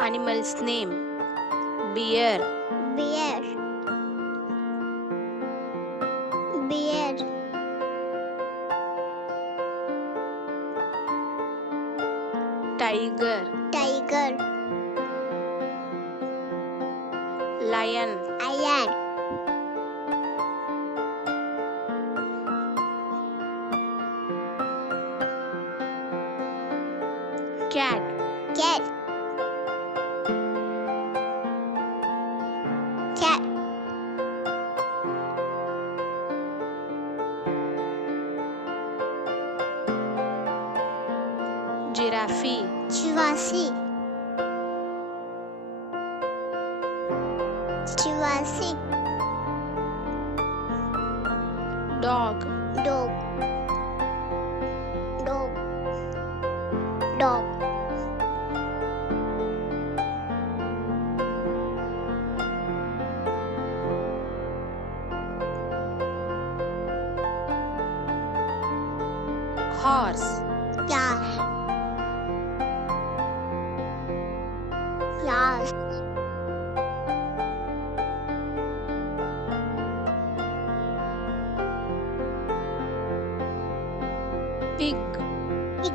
Animal's name: bear, bear, bear, tiger, tiger, lion, lion, cat, cat, cat, giraffe, chivasi, chivasi, dog, dog, dog, dog, horse, yeah, yeah, pig, pig,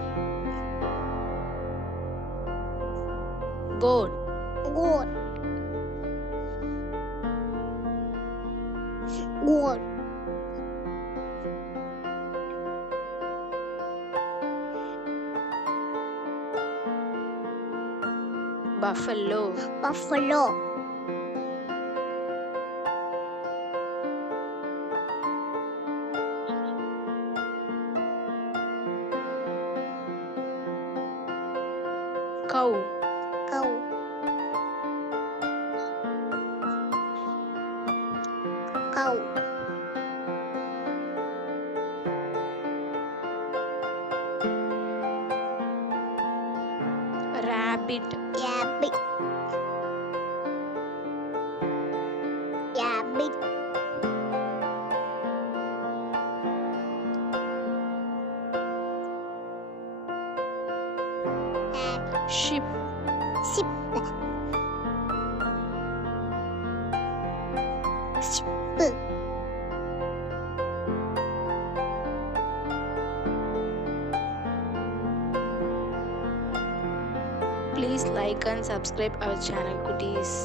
goat, goat, goat, buffalo, buffalo, cow, cow, cow, rabbit, rabbit, rabbit, and sheep, sheep, sheep, please like and subscribe our channel, cuties.